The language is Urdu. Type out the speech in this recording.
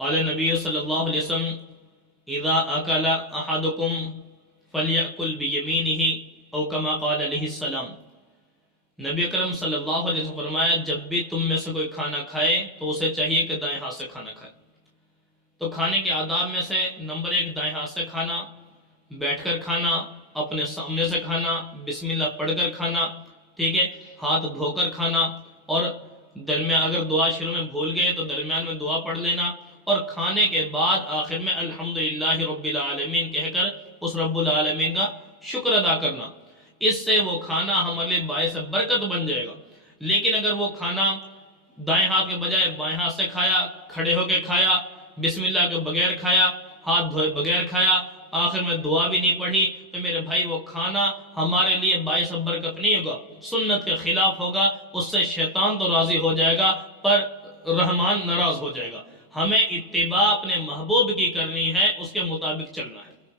قال نبی صلی اللہ علیہ وسلم اذا اکل احدکم فلیأکل بیمینہ او کما قال علیہ السلام۔ نبی اکرم صلی اللہ علیہ وسلم فرمایا جب بھی تم میں سے کوئی کھانا کھائے تو اسے چاہیے کہ دائیں ہاتھ سے کھانا کھائے۔ تو کھانے کے آداب میں سے نمبر 1 دائیں ہاتھ سے کھانا، بیٹھ کر کھانا، اپنے سامنے سے کھانا، بسم اللہ پڑھ کر کھانا، ٹھیک ہے، ہاتھ دھو کر کھانا، اور درمیان اگر دعا شروع میں بھول گئے تو درمیان میں دعا پڑھ لینا، اور کھانے کے بعد آخر میں الحمدللہ رب العالمین کہہ کر اس رب العالمین کا شکر ادا کرنا۔ اس سے وہ کھانا ہمارے لیے باعث برکت بن جائے گا۔ لیکن اگر وہ کھانا دائیں ہاتھ کے بجائے بائیں ہاتھ سے کھایا، کھڑے ہو کے کھایا، بسم اللہ کے بغیر کھایا، ہاتھ دھوئے بغیر کھایا، آخر میں دعا بھی نہیں پڑھی، تو میرے بھائی وہ کھانا ہمارے لیے باعث برکت نہیں ہوگا، سنت کے خلاف ہوگا، اس سے شیطان تو راضی ہو جائے گا پر رحمان ناراض ہو جائے گا۔ ہمیں اتباع اپنے محبوب کی کرنی ہے، اس کے مطابق چلنا ہے۔